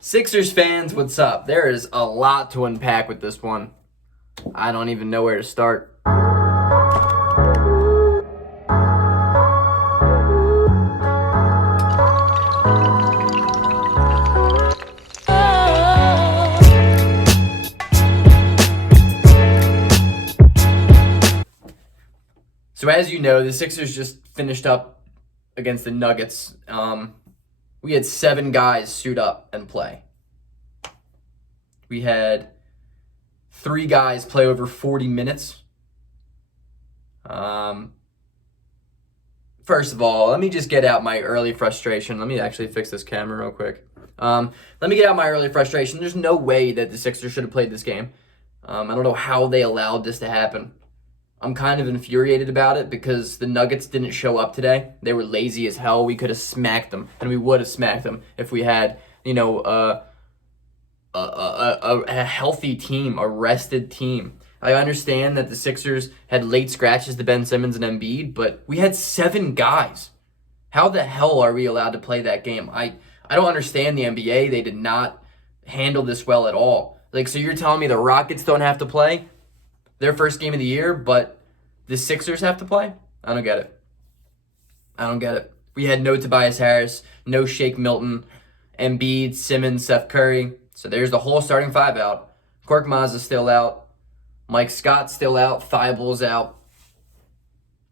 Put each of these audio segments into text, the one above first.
Sixers fans, what's up? There is a lot to unpack with this one. I don't even know where to start. So as you know, the Sixers just finished up against the Nuggets. We had 7 guys suit up and play. We had 3 guys play over 40 minutes. First of all, let me just get out my early frustration. Let me actually fix this camera real quick. Let me get out my early frustration. There's no way that the Sixers should have played this game. I don't know how they allowed this to happen. I'm kind of infuriated about it because the Nuggets didn't show up today. They were lazy as hell. We could have smacked them, and we would have smacked them if we had, a healthy team, a rested team. I understand that the Sixers had late scratches to Ben Simmons and Embiid, but we had 7 guys. How the hell are we allowed to play that game? I don't understand the NBA. They did not handle this well at all. So you're telling me the Rockets don't have to play their first game of the year, but the Sixers have to play? I don't get it. We had no Tobias Harris, no Shake Milton, Embiid, Simmons, Seth Curry. So there's the whole starting 5 out. Korkmaz is still out. Mike Scott's still out. Thibul's out.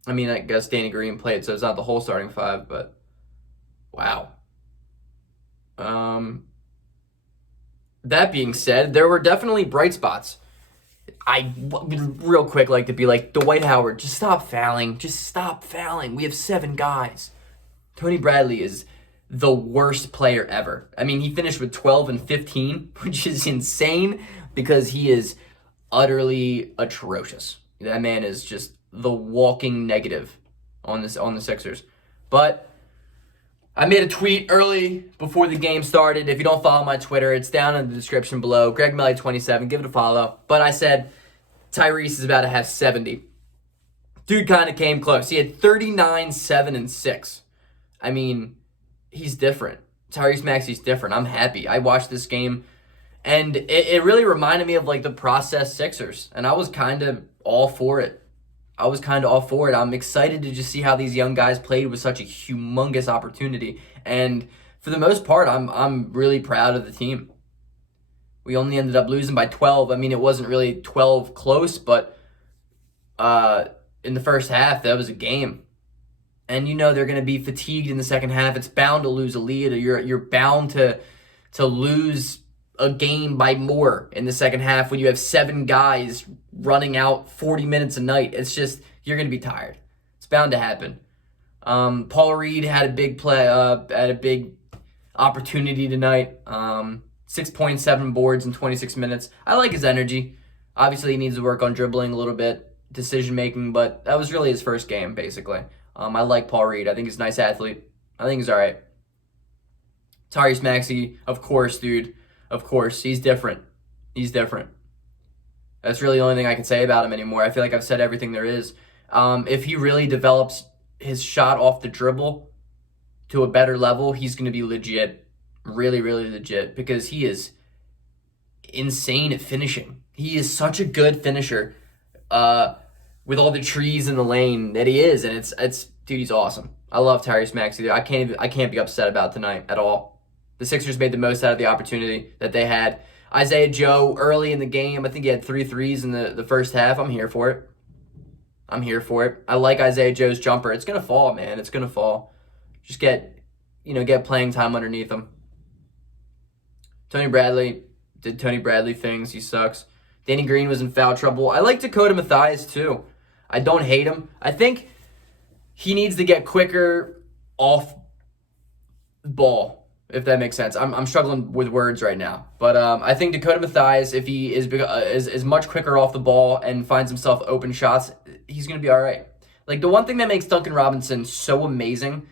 I mean, I guess Danny Green played, so it's not the whole starting 5, but wow. That being said, there were definitely bright spots. I would real quick like to be like, Dwight Howard, just stop fouling. Just stop fouling. We have 7 guys. Tony Bradley is the worst player ever. I mean, he finished with 12 and 15, which is insane because he is utterly atrocious. That man is just the walking negative on the Sixers. But I made a tweet early before the game started. If you don't follow my Twitter, it's down in the description below. GregMelly27, give it a follow. But I said Tyrese is about to have 70. Dude kind of came close. He had 39, 7, and 6. I mean, he's different. Tyrese Maxey's different. I'm happy. I watched this game, and it really reminded me of the process Sixers, and I was kind of all for it. I'm excited to just see how these young guys played with such a humongous opportunity. And for the most part, I'm really proud of the team. We only ended up losing by 12. I mean, it wasn't really 12 close, but in the first half, that was a game. And they're going to be fatigued in the second half. It's bound to lose a lead. You're bound to lose a game by more in the second half when you have 7 guys running out 40 minutes a night. It's just, you're going to be tired. It's bound to happen. Paul Reed had a big play, had a big opportunity tonight. 6.7 boards in 26 minutes. I like his energy. Obviously, he needs to work on dribbling a little bit, decision making, but that was really his first game, basically. I like Paul Reed. I think he's a nice athlete. I think he's all right. Tyrese Maxey, of course, dude. Of course, he's different. That's really the only thing I can say about him anymore. I feel like I've said everything there is. If he really develops his shot off the dribble to a better level, he's going to be legit. Really, really legit. Because he is insane at finishing. He is such a good finisher with all the trees in the lane that he is. And it's dude, he's awesome. I love Tyrese Maxey. I can't be upset about tonight at all. The Sixers made the most out of the opportunity that they had. Isaiah Joe, early in the game, I think he had 3 threes in the first half. I'm here for it. I like Isaiah Joe's jumper. It's going to fall, man. It's going to fall. Just get playing time underneath him. Tony Bradley did Tony Bradley things. He sucks. Danny Green was in foul trouble. I like Dakota Mathias, too. I don't hate him. I think he needs to get quicker off ball, if that makes sense. I'm struggling with words right now. But I think Dakota Mathias, if he is much quicker off the ball and finds himself open shots, he's going to be all right. The one thing that makes Duncan Robinson so amazing,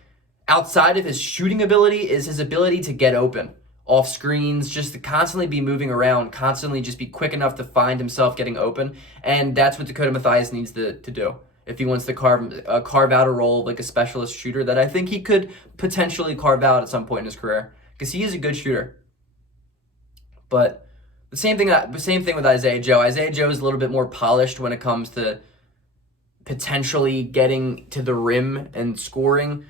outside of his shooting ability, is his ability to get open off screens, just to constantly be moving around, constantly just be quick enough to find himself getting open. And that's what Dakota Mathias needs to do if he wants to carve out a role like a specialist shooter that I think he could potentially carve out at some point in his career. because he is a good shooter. But the same thing with Isaiah Joe. Isaiah Joe is a little bit more polished when it comes to potentially getting to the rim and scoring.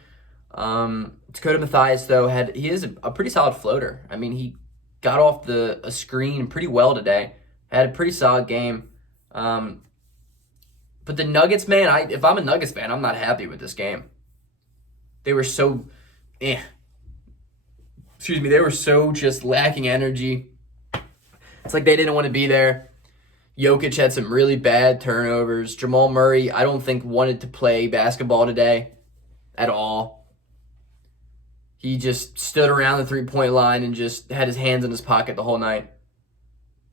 Dakota Mathias, though, he is a pretty solid floater. I mean, he got off a screen pretty well today. Had a pretty solid game. But the Nuggets, man, if I'm a Nuggets fan, I'm not happy with this game. They were so, they were so just lacking energy. It's like they didn't want to be there. Jokic had some really bad turnovers. Jamal Murray, I don't think wanted to play basketball today at all. He just stood around the three-point line and just had his hands in his pocket the whole night.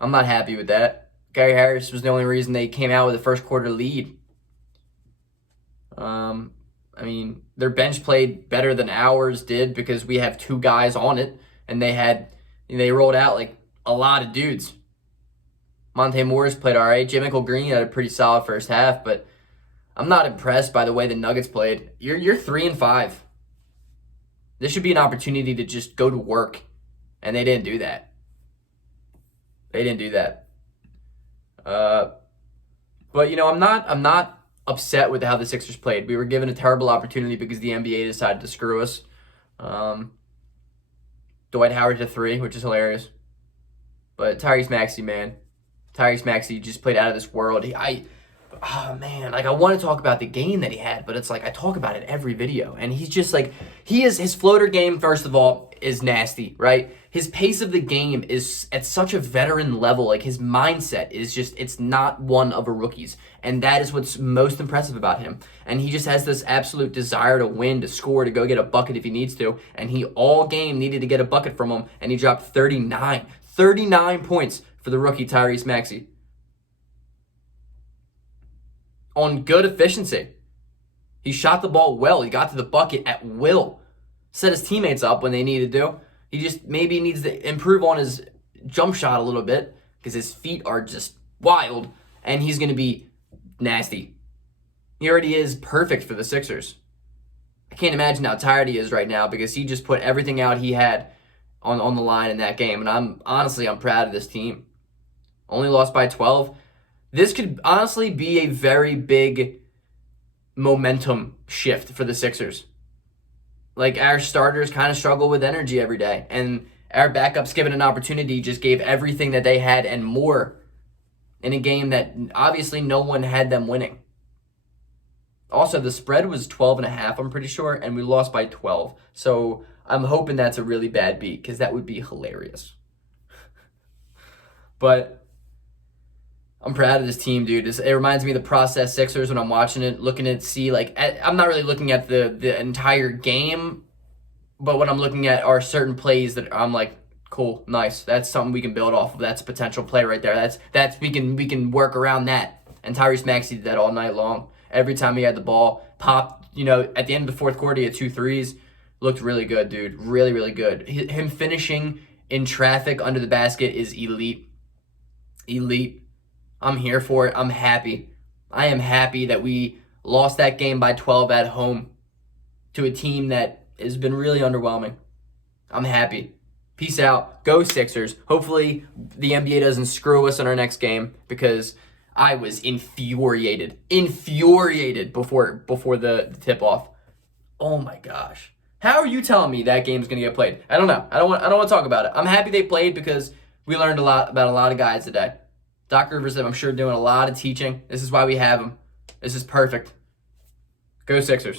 I'm not happy with that. Gary Harris was the only reason they came out with a first quarter lead. I mean, their bench played better than ours did because we have 2 guys on it, and they rolled out like a lot of dudes. Monte Morris played all right. JaMychal Green had a pretty solid first half, but I'm not impressed by the way the Nuggets played. You're 3-5. This should be an opportunity to just go to work, and they didn't do that. But I'm not upset with how the Sixers played. We were given a terrible opportunity because the NBA decided to screw us. Dwight Howard to 3, which is hilarious. But Tyrese Maxey just played out of this world. I want to talk about the game that he had, but it's like I talk about it every video, and he's just like his floater game. First of all, is nasty, right? His pace of the game is at such a veteran level. Like his mindset is it's not one of a rookie's, and that is what's most impressive about him. And he just has this absolute desire to win, to score, to go get a bucket if he needs to. And he all game needed to get a bucket from him, and he dropped 39 points for the rookie Tyrese Maxey. On good efficiency. He shot the ball well. He got to the bucket at will. Set his teammates up when they needed to. He just maybe needs to improve on his jump shot a little bit because his feet are just wild, and he's going to be nasty. He already is perfect for the Sixers. I can't imagine how tired he is right now because he just put everything out he had on the line in that game, and I'm proud of this team. Only lost by 12. This could honestly be a very big momentum shift for the Sixers. Like, our starters kind of struggle with energy every day, and our backups, given an opportunity, just gave everything that they had and more in a game that obviously no one had them winning. Also, the spread was 12.5, I'm pretty sure, and we lost by 12. So I'm hoping that's a really bad beat because that would be hilarious. But I'm proud of this team, dude. It reminds me of the process Sixers when I'm watching it, looking at I'm not really looking at the entire game, but when I'm looking at are certain plays that I'm like, cool, nice. That's something we can build off of. That's a potential play right there. That's we can work around that. And Tyrese Maxey did that all night long. Every time he had the ball, popped. At the end of the fourth quarter, he had 2 threes. Looked really good, dude. Really, really good. Him finishing in traffic under the basket is elite. Elite. I'm here for it. I'm happy. I am happy that we lost that game by 12 at home to a team that has been really underwhelming. I'm happy. Peace out. Go Sixers. Hopefully the NBA doesn't screw us in our next game because I was infuriated before the tip-off. Oh my gosh. How are you telling me that game's going to get played? I don't know. I don't want to talk about it. I'm happy they played because we learned a lot about a lot of guys today. Doc Rivers, I'm sure, doing a lot of teaching. This is why we have him. This is perfect. Go Sixers.